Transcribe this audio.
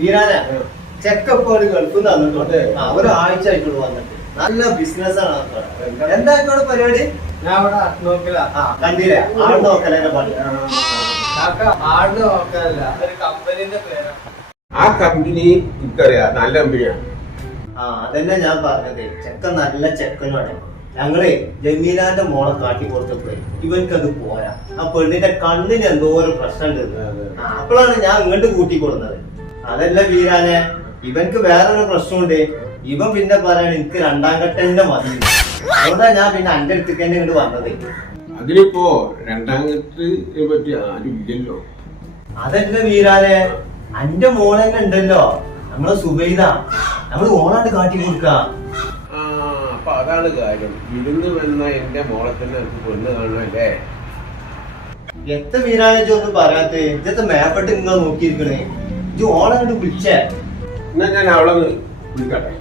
വീരാനെ checkup ഗൾഫിൽ നിന്ന് തന്നിട്ടുണ്ട്. ഒരാഴ്ച ആയിട്ടുള്ളൂ വന്നിട്ട്. നല്ല ബിസിനസ്സാണ്. എന്താ ഇവിടെ പരിപാടി? ഞാൻ ഇവിടെ നോക്കില്ല. കണ്ടില്ലേ, ആട് നോക്കലേ പണി. ആട് നോക്കാനല്ല, ഒരു കമ്പനിന്റെ പേരാണ്. ആ കമ്പനി എനിക്കറിയാം, നല്ല കമ്പനിയാണ്. അതന്നെ ഞാൻ പറഞ്ഞത്. ചെക്കൻ നല്ല ചെക്കനാണ്. ഞങ്ങളെ ജമീലാന്റെ മോളെ കാട്ടി കൊടുത്തപ്പോഴേ ഇവൻക്കത് പോരാ. ആ പെണ്ണിന്റെ കണ്ണിന് എന്തോരം പ്രശ്നമുണ്ട്. അപ്പോഴാണ് ഞാൻ ഇങ്ങോട്ട് കൂട്ടി കൊടുക്കുന്നത്. അതല്ല വീരാനെ, ഇവൻക്ക് വേറൊരു പ്രശ്നമുണ്ട്. ഇവൻ പിന്നെ പറയാണ് എനിക്ക് രണ്ടാം ഘട്ടന്റെ മതി. അതുകൊണ്ടാ ഞാൻ പിന്നെ അന്റെ അടുത്തേക്ക് തന്നെ ഇങ്ങോട്ട് വന്നത്. അതിനിപ്പോ രണ്ടാം ഘട്ടത്തിനെ പറ്റി ആരും ഇല്ലല്ലോ. അതല്ല വീരാനെ, അന്റെ മോളെ തന്നെ ഉണ്ടല്ലോ, നമ്മളെ സുബൈദ. നമ്മള് ഓണാണ്ട് കാട്ടി കൊടുക്കാം. അപ്പൊ അതാണ് കാര്യം. വിരുന്ന് വന്ന എന്റെ മോളെ തന്നെ എനിക്ക് പെണ്ണ് കാണണല്ലേ. എത്ര വീരാനെ ഒന്നും പറയാത്ത ഇജത്തെ മേപ്പെട്ട് നിങ്ങൾ നോക്കിയിരിക്കണേ. ഇത് ഓണാണ്ട് വിളിച്ചേ. എന്നാ ഞാൻ അവളെ വിളിക്കട്ടെ.